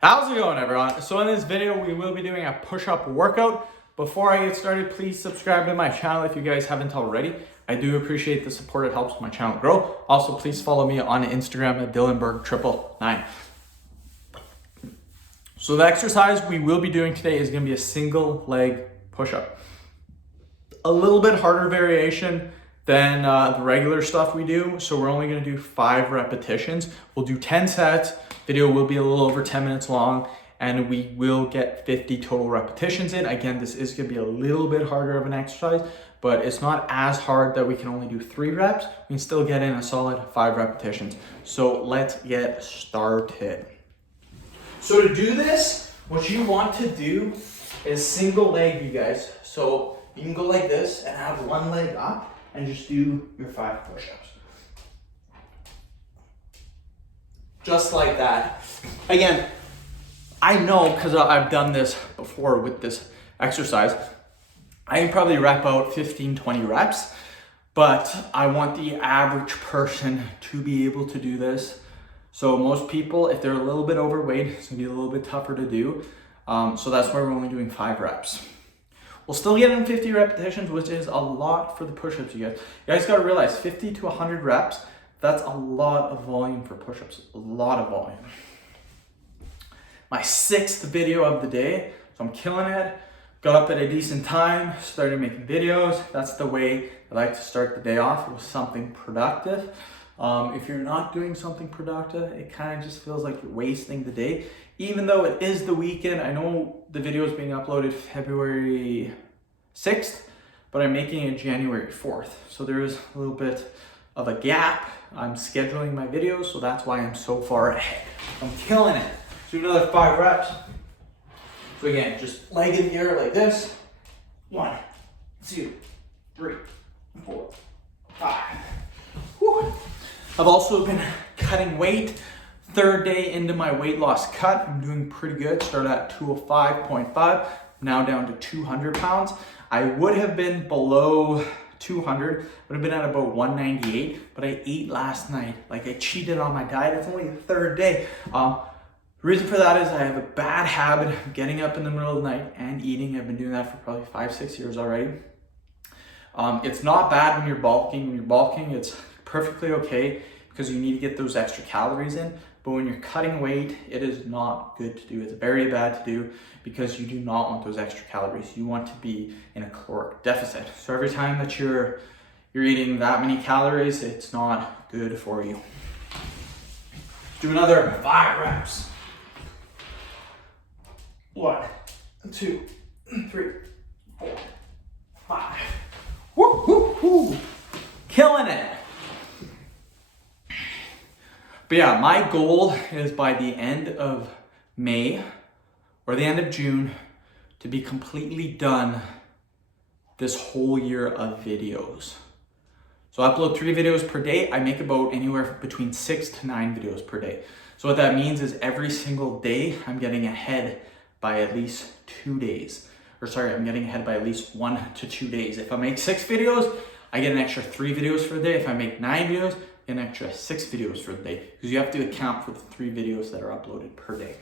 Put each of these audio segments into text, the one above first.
How's it going, everyone? So in this video, we will be doing a push-up workout. Before I get started, please subscribe to my channel if you guys haven't already. I do appreciate the support. It helps my channel grow. Also, please follow me on Instagram at DylanBerg999. So the exercise we will be doing today is going to be a single leg push-up. A little bit harder variation than the regular stuff we do. So we're only going to do 5 repetitions. We'll do 10 sets. Video will be a little over 10 minutes long, and we will get 50 total repetitions in. Again, this is going to be a little bit harder of an exercise, but it's not as hard that we can only do 3 reps. We can still get in a solid 5 repetitions. So let's get started. So to do this, what you want to do is single leg, you guys. So you can go like this and have one leg up and just do your 5 push-ups. Just like that. Again, I know because I've done this before with this exercise, I can probably rep out 15, 20 reps, but I want the average person to be able to do this. So most people, if they're a little bit overweight, it's gonna be a little bit tougher to do. So that's why we're only doing 5 reps. We'll still get in 50 repetitions, which is a lot for the push-ups, you guys. You guys gotta realize 50 to 100 reps, that's a lot of volume for push-ups, a lot of volume. My 6th video of the day, so I'm killing it. Got up at a decent time, started making videos. That's the way I like to start the day off, with something productive. If you're not doing something productive, it kind of just feels like you're wasting the day. Even though it is the weekend, I know the video is being uploaded February 6th, but I'm making it January 4th. So there is a little bit of a gap. I'm scheduling my videos, so that's why I'm so far ahead. I'm killing it. Do another 5 reps. So again, just leg in the air like this. 1, 2, 3, 4, 5. Whew. I've also been cutting weight. 3rd day into my weight loss cut. I'm doing pretty good. Started at 205.5, now down to 200 pounds. I would have been below 200, would have been at about 198, but I ate last night. Like, I cheated on my diet. It's only the 3rd day. The reason for that is I have a bad habit of getting up in the middle of the night and eating. I've been doing that for probably 5-6 years already. It's not bad when you're bulking. When you're bulking, it's perfectly okay because you need to get those extra calories in. But when you're cutting weight, it is not good to do. It's very bad to do because you do not want those extra calories. You want to be in a caloric deficit. So every time that you're eating that many calories, it's not good for you. Do another 5 reps. 1, 2, 3, 4, 5. Woo, woo, woo. Killing it. But yeah, my goal is by the end of May or the end of June to be completely done this whole year of videos. So I upload 3 videos per day. I make about anywhere between 6 to 9 videos per day. So what that means is every single day I'm getting ahead by at least 2 days. I'm getting ahead by at least 1 to 2 days. If I make 6 videos, I get an extra 3 videos for the day. If I make 9 videos, an extra 6 videos for the day, because you have to account for the 3 videos that are uploaded per day.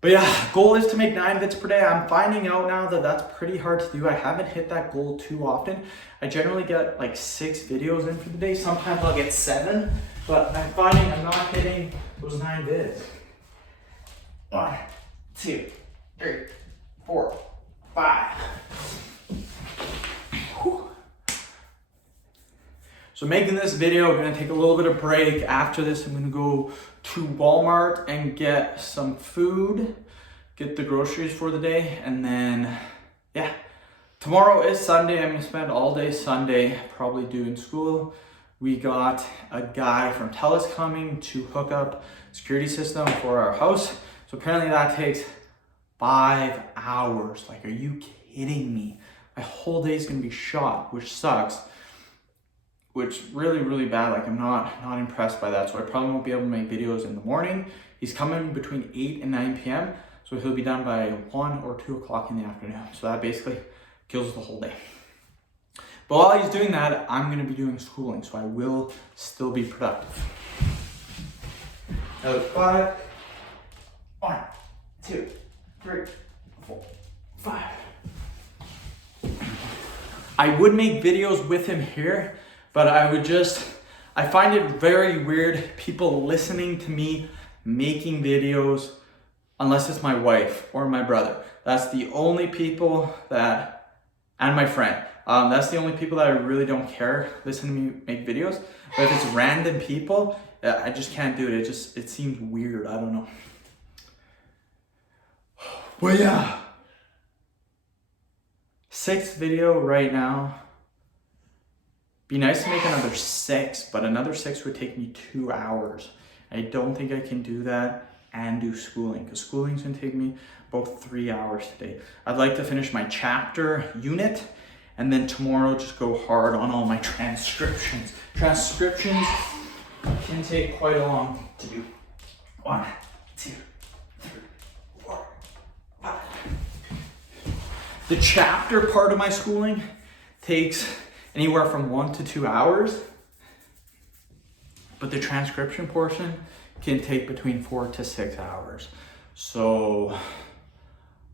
But yeah, goal is to make 9 vids per day. I'm finding out now that that's pretty hard to do. I haven't hit that goal too often. I generally get like 6 videos in for the day. Sometimes I'll get 7, but I'm finding I'm not hitting those 9 vids. 1, 2, 3, 4, 5. Whew. So making this video, I'm gonna take a little bit of break. After this, I'm gonna go to Walmart and get some food, get the groceries for the day, and then, yeah. Tomorrow is Sunday. I'm gonna spend all day Sunday probably doing school. We got a guy from TELUS coming to hook up security system for our house. So apparently that takes 5 hours. Like, are you kidding me? My whole day is gonna be shot, which sucks. Which really, really bad. Like, I'm not impressed by that. So I probably won't be able to make videos in the morning. He's coming between 8 and 9 p.m. So he'll be done by 1 or 2 o'clock in the afternoon. So that basically kills the whole day. But while he's doing that, I'm gonna be doing schooling. So I will still be productive. Another 5. 1, 2, 3, 4, 5. I would make videos with him here, but I find it very weird people listening to me making videos unless it's my wife or my brother. That's the only people and my friend. That's the only people that I really don't care listen to me make videos. But if it's random people, I just can't do it. It seems weird. I don't know. But yeah. 6th video right now. Be nice to make another 6, but another 6 would take me 2 hours. I don't think I can do that and do schooling, because schooling's gonna take me about 3 hours today. I'd like to finish my chapter unit, and then tomorrow just go hard on all my transcriptions. Transcriptions can take quite a long to do. 1, 2, 3, 4, 5. The chapter part of my schooling takes anywhere from 1 to 2 hours, but the transcription portion can take between 4 to 6 hours. So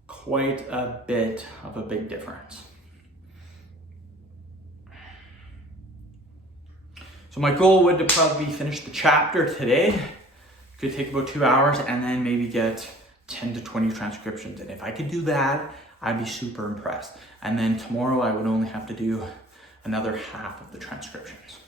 quite a bit of a big difference. So my goal would probably be finish the chapter today. Could take about 2 hours, and then maybe get 10 to 20 transcriptions. And if I could do that, I'd be super impressed. And then tomorrow I would only have to do another half of the transcriptions.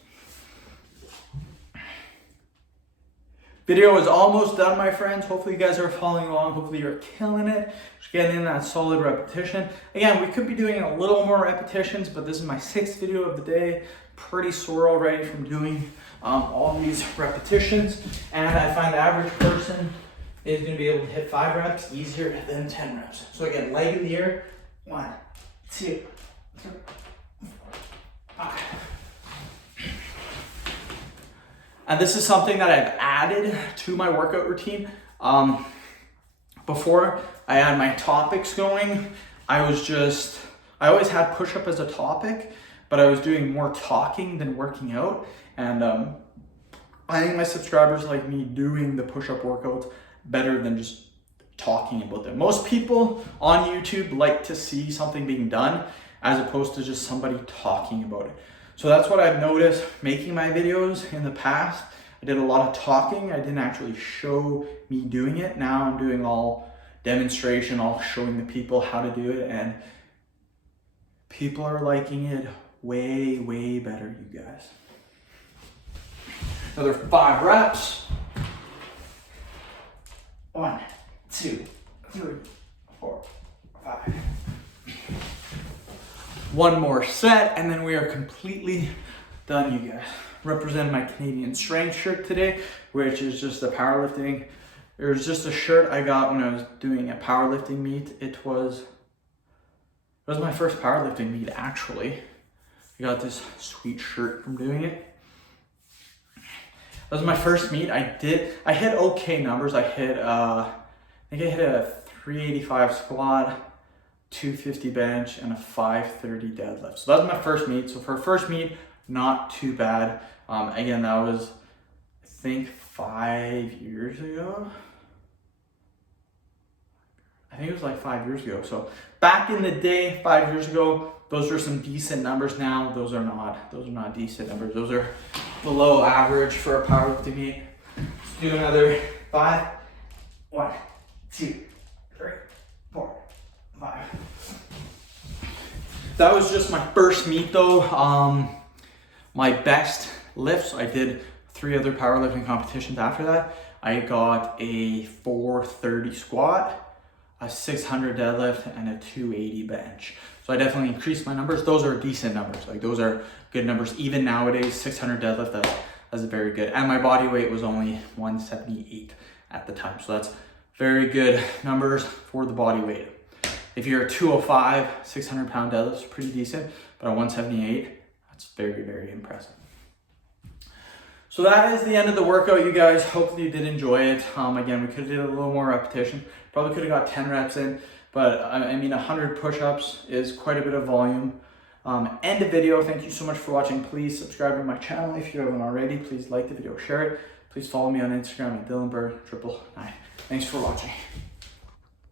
Video is almost done, my friends. Hopefully you guys are following along. Hopefully you're killing it. Just getting in that solid repetition. Again, we could be doing a little more repetitions, but this is my 6th video of the day. Pretty sore already from doing all these repetitions. And I find the average person is gonna be able to hit 5 reps easier than 10 reps. So again, leg in the air. 1, 2, 3, 4, 5. And this is something that I've added to my workout routine. Before I had my topics going, I always had push-up as a topic, but I was doing more talking than working out. And I think my subscribers like me doing the push-up workouts better than just talking about them. Most people on YouTube like to see something being done as opposed to just somebody talking about it. So that's what I've noticed making my videos in the past. I did a lot of talking. I didn't actually show me doing it. Now I'm doing all demonstration, all showing the people how to do it, and people are liking it way, way better, you guys. Another 5 reps. 1, 2, 3, 4, 5. One more set, and then we are completely done, you guys. Represent my Canadian strength shirt today, which is just a powerlifting. It was just a shirt I got when I was doing a powerlifting meet. It was my first powerlifting meet, actually. I got this sweet shirt from doing it. That was my first meet. I hit okay numbers. I think I hit a 385 squat, 250 bench, and a 530 deadlift. So that was my first meet. So for a first meet, not too bad. Again, that was, I think, 5 years ago. I think it was like 5 years ago. So back in the day, 5 years ago, those were some decent numbers. Now those are not decent numbers. Those are below average for a powerlifting meet. Let's do another 5. 1, 2, 3, 4, 5. That was just my first meet though. My best lifts, I did 3 other powerlifting competitions after that. I got a 430 squat, a 600 deadlift, and a 280 bench. So I definitely increased my numbers. Those are decent numbers. Like those are good numbers. Even nowadays, 600 deadlift, that's very good. And my body weight was only 178 at the time. So that's very good numbers for the body weight. If you're a 205, 600 pound deadlift is pretty decent, but a 178, that's very, very impressive. So that is the end of the workout, you guys. Hopefully you did enjoy it. Again, we could have did a little more repetition. Probably could have got 10 reps in, but I mean, 100 push-ups is quite a bit of volume. End the video. Thank you so much for watching. Please subscribe to my channel if you haven't already. Please like the video, share it. Please follow me on Instagram at DylanBurr999. Thanks for watching.